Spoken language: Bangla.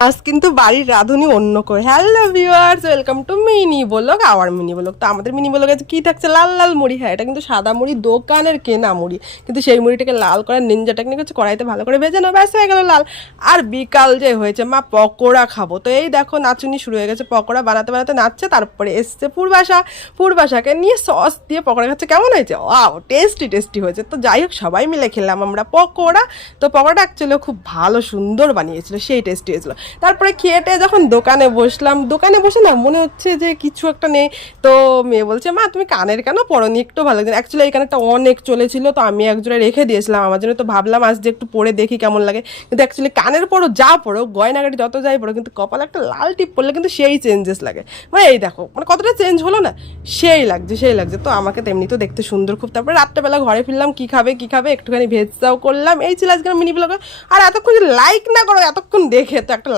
আজ কিন্তু বাড়ির রাঁধুনি অন্য কই। Hello viewers, welcome to mini blog, hour mini blog. তো আমাদের মিনি ব্লগে কি থাকছে? লাল লাল মুড়ি। হ্যাঁ, এটা কিন্তু সাদা মুড়ি, দোকানের কেনা মুড়ি, কিন্তু সেই মুড়িটাকে লাল করার নিনজা টেকনিক হচ্ছে কড়াইতে ভালো করে ভেজে নাও, ব্যাস হয়ে গেল লাল। আর বিকাল যে হয়েছে, মা পকোড়া খাবো। তো এই দেখো নাচুনি শুরু হয়ে গেছে, পকোড়া বানাতে বানাতে নাচছে। তারপরে এসছে পূর্বাশা, পূর্বাশাকে নিয়ে সস দিয়ে পকোড়া খাচ্ছে। কেমন হয়েছে? ওয়াও, টেস্টি টেস্টি হয়েছে। তো যাই হোক, সবাই মিলে খেলাম আমরা পকোড়া। তো পকোড়াটা অ্যাকচুয়ালি খুব ভালো সুন্দর বানিয়েছিল, সেই টেস্টি হয়েছিল। তারপরে খেয়েটে যখন দোকানে বসলাম, দোকানে বসে না মনে হচ্ছে যে কিছু একটা নেই। তো মেয়ে বলছে, মা তুমি কানের কেন পরনি? একটু ভালো লাগছে। অ্যাকচুয়ালি এই কানেরটা অনেক চলেছিল, তো আমি একজোড়া রেখে দিয়েছিলাম আমার জন্য। তো ভাবলাম আজ যে একটু পরে দেখি কেমন লাগে। কিন্তু অ্যাকচুয়ালি কানের পরো যা পরো, গয়নাগাড়ি যত যাই পরো, কিন্তু কপালে একটা লাল টিপ পরলে কিন্তু সেই চেঞ্জেস লাগে। মানে এই দেখো, মানে কতটা চেঞ্জ হলো না, সেই লাগছে সেই লাগছে। তো আমাকে তেমনি তো দেখতে সুন্দর খুব। তারপরে রাত্রেবেলা ঘরে ফিরলাম, কি খাবে কি খাবে একটুখানি ভেজ চাও করলাম। এই ছিল আজকের মিনি ব্লগে। আর এতক্ষণ যদি লাইক না করো, এতক্ষণ দেখে তো একটা